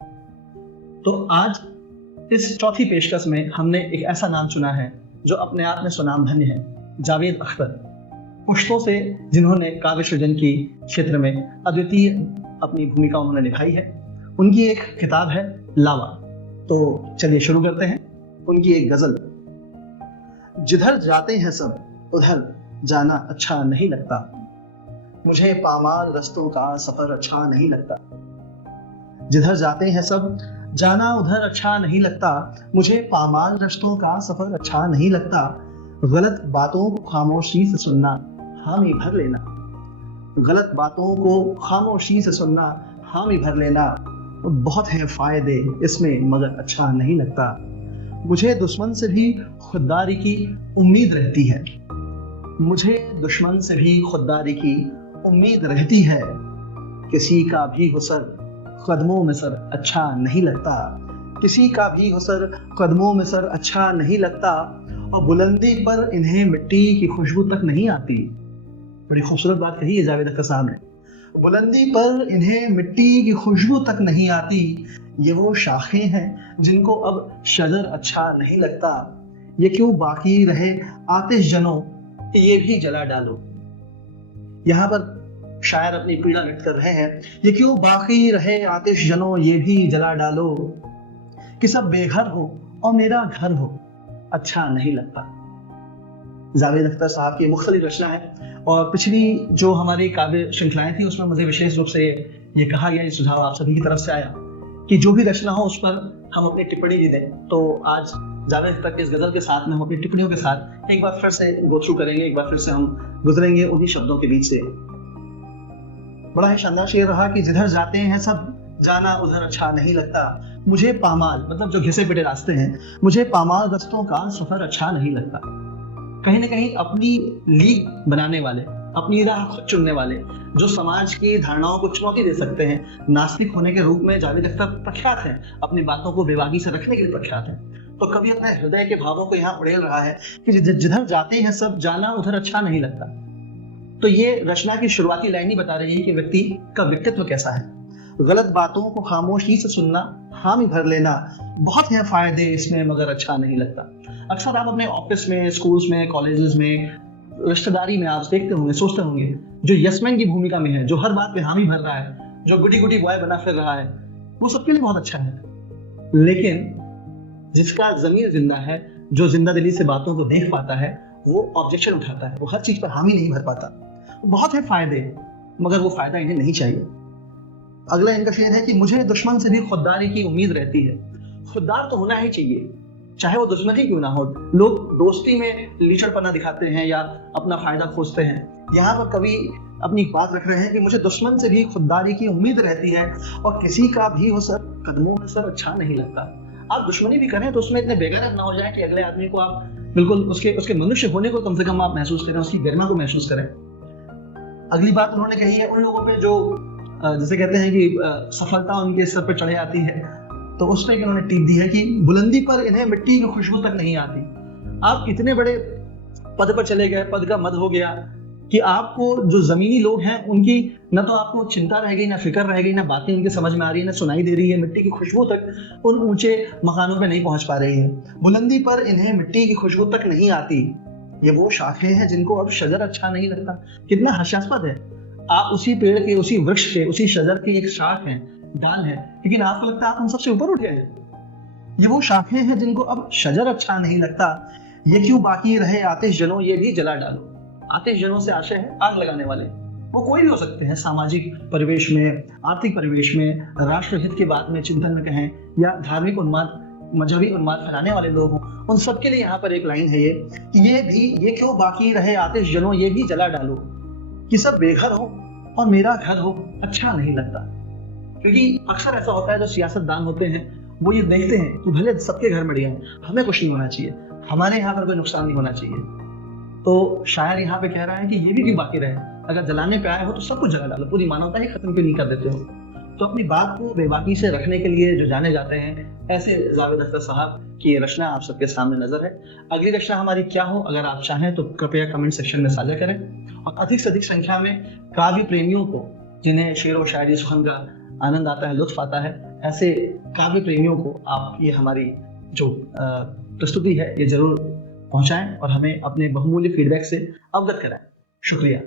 तो आज इस चौथी पेशकश में हमने एक ऐसा नाम चुना है जो अपने आप में स्वनाम धन्य है, जावेद अख्तर। पुश्तों से जिन्होंने काव्य सृजन की क्षेत्र में अद्वितीय अपनी भूमिका उन्होंने निभाई है, उनकी एक किताब है लावा। तो चलिए शुरू करते हैं। उनकी एक गजल। जिधर जाते हैं सब उधर जाना अच्छा नहीं लगता, मुझे पामाल रस्तों का सफर अच्छा नहीं लगता। जिधर जाते हैं सब जाना उधर अच्छा नहीं लगता, मुझे पामाल रस्तों का सफर अच्छा नहीं लगता। गलत बातों को खामोशी से सुनना हामी भर लेना, गलत बातों को खामोशी से सुनना हामी भर लेना। बहुत है फायदे इसमें मगर अच्छा नहीं लगता। मुझे दुश्मन से भी खुददारी की उम्मीद रहती है, मुझे दुश्मन से भी खुददारी की उम्मीद रहती है। किसी का भी हुसर कदमों में सर अच्छा नहीं लगता, किसी का भी हुसर कदमों में सर अच्छा नहीं लगता। और बुलंदी पर इन्हें मिट्टी की खुशबू तक नहीं आती। बड़ी खूबसूरत बात कही है जावेद अख्तर साहब ने। बुलंदी पर इन्हें मिट्टी की खुशबू तक नहीं आती, ये वो शाखें हैं जिनको अब शजर अच्छा नहीं लगता। ये क्यों बाकी रहे आतिश जनो ये भी जला डालो। यहाँ पर शायर अपनी पीड़ा व्यक्त कर रहे हैं। ये क्यों बाकी रहे आतिश जनो ये भी जला डालो, कि सब बेघर हो और मेरा घर हो अच्छा नहीं लगता। जावेद अख्तर साहब की मुख्तलिफ रचना है और पिछली जो हमारी काव्य श्रृंखलाएं थी उसमें मुझे विशेष रूप से ये कहा गया, ये सुझाव आप सभी की तरफ से आया कि जो भी रचना हो उस पर हम अपनी टिप्पणी भी दें। तो आज जावेद अख्तर की इस गजल के साथ में हम अपनी टिप्पणियों के साथ एक बार फिर से गो थ्रू करेंगे, एक बार फिर से हम गुजरेंगे उन्हीं शब्दों के बीच से। बड़ा ही शानदार शेर रहा कि जिधर जाते हैं सब जाना उधर अच्छा नहीं लगता, मुझे पामाल मतलब जो घिसे पिटे रास्ते हैं, मुझे पामाल रस्तों का सफर अच्छा नहीं लगता। कहीं ना कहीं अपनी लीग बनाने वाले, अपनी राह खुद चुनने वाले, जो समाज की धारणाओं को चुनौती दे सकते हैं, नास्तिक होने के रूप में जावेद अख्तर प्रख्यात हैं, अपनी बातों को बेबाकी से रखने के लिए प्रख्यात हैं। तो कभी अपने हृदय के भावों को यहाँ उड़ेल रहा है कि जिधर जाते हैं सब जाना उधर अच्छा नहीं लगता। तो ये रचना की शुरुआती लाइन ही बता रही है कि व्यक्ति का व्यक्तित्व कैसा है। गलत बातों को खामोशी से सुनना हामी भर लेना, बहुत है फायदे इसमें मगर अच्छा नहीं लगता। अक्सर आप अपने ऑफिस में, स्कूल्स में, कॉलेजेस में, रिश्तेदारी में आप देखते होंगे, सोचते होंगे, जो यसमैन की भूमिका में है, जो हर बात पे हामी भर रहा है, जो गुडी गुडी बॉय बना फिर रहा है, वो सबके लिए बहुत अच्छा है। लेकिन जिसका ज़मीर जिंदा है, जो जिंदा दिली से बातों को देख पाता है, वो ऑब्जेक्शन उठाता है, वो हर चीज पर हामी नहीं भर पाता। बहुत है फायदे मगर वो फायदा इन्हें नहीं चाहिए। अगला इनका शेर है कि मुझे दुश्मन से भी खुददारी की उम्मीद रहती है। खुददार तो होना ही चाहिए, चाहे वो दुश्मनी क्यों ना हो। लोग दोस्ती में लीचड़पना दिखाते हैं या अपना फायदा खोजते हैं। यहाँ पर कवि अपनी बात रख रहे हैं कि मुझे दुश्मन से भी खुददारी की उम्मीद रहती है और किसी का भी हो सर कदमों में सर अच्छा नहीं लगता। आप दुश्मनी भी करें तो उसमें इतने बेगैरत ना हो जाए कि अगले आदमी को आप बिल्कुल उसके मनुष्य होने को कम से कम आप महसूस करें, उसकी गरिमा को महसूस करें। अगली बात उन्होंने कही है उन लोगों पे जो जैसे कहते हैं कि सफलता उनके सर पर चढ़े आती है, तो उस पर उन्होंने टीप दी है कि बुलंदी पर इन्हें मिट्टी की खुशबू तक नहीं आती। आप इतने बड़े पद पर चले गए, पद का मद हो गया कि आपको जो जमीनी लोग हैं उनकी न तो आपको चिंता रह गई, ना फिक्र रह गई, ना बातें उनकी समझ में आ रही है, ना सुनाई दे रही है। मिट्टी की खुशबू तक उन ऊंचे मकानों पे नहीं पहुंच पा रही है। बुलंदी पर इन्हें मिट्टी की खुशबू तक नहीं आती, ये वो शाखें हैं जिनको अब शजर अच्छा नहीं लगता। कितना हास्यास्पद है। आप उसी पेड़ के, उसी वृक्ष के, उसी शजर के एक शाख हैं, डाल है, लेकिन आपको लगता है आप उन सबसे ऊपर उठ गए। ये वो शाखें हैं जिनको अब शजर अच्छा नहीं लगता। ये क्यों बाकी रहे आतिश जनो ये भी जला डालो। आतिश जनों से आशय है आग लगाने वाले। वो कोई भी हो सकते हैं, सामाजिक परिवेश में, आर्थिक परिवेश में, राष्ट्रहित की बात में, चिंतन में कहें, या धार्मिक उन्माद, मजहबी उन्माद फैलाने वाले लोग हों, उन सबके लिए यहाँ पर एक लाइन है ये क्यों बाकी रहे आतिश जनों ये भी जला डालो, कि सब बेघर हो और मेरा घर हो अच्छा नहीं लगता। क्योंकि अक्सर ऐसा होता है जो सियासतदान होते हैं वो ये देखते हैं कि भले सबके घर बढ़िया है, हमें कुछ नहीं होना चाहिए, हमारे यहाँ पर कोई नुकसान नहीं होना चाहिए। तो शायर यहाँ पे कह रहा है कि ये भी क्यों बाकी रहे, अगर जलाने पे आए हो तो सब कुछ जला डालो, पूरी मानवता ही खत्म क्यों नहीं कर देते हो। तो अपनी बात को बेबाकी से रखने के लिए जो जाने जाते हैं, ऐसे जावेद अख्तर साहब की रचना आप सबके सामने नजर है। अगली रचना हमारी क्या हो, अगर आप चाहें तो कृपया कमेंट सेक्शन में साझा करें, और अधिक से अधिक संख्या में काव्य प्रेमियों को, जिन्हें शेर और शायरी सुखन का आनंद आता है, लुत्फ आता है, ऐसे काव्य प्रेमियों को आप ये हमारी जो प्रस्तुति है ये जरूर पहुंचाएं और हमें अपने बहुमूल्य फीडबैक से अवगत कराएं। शुक्रिया।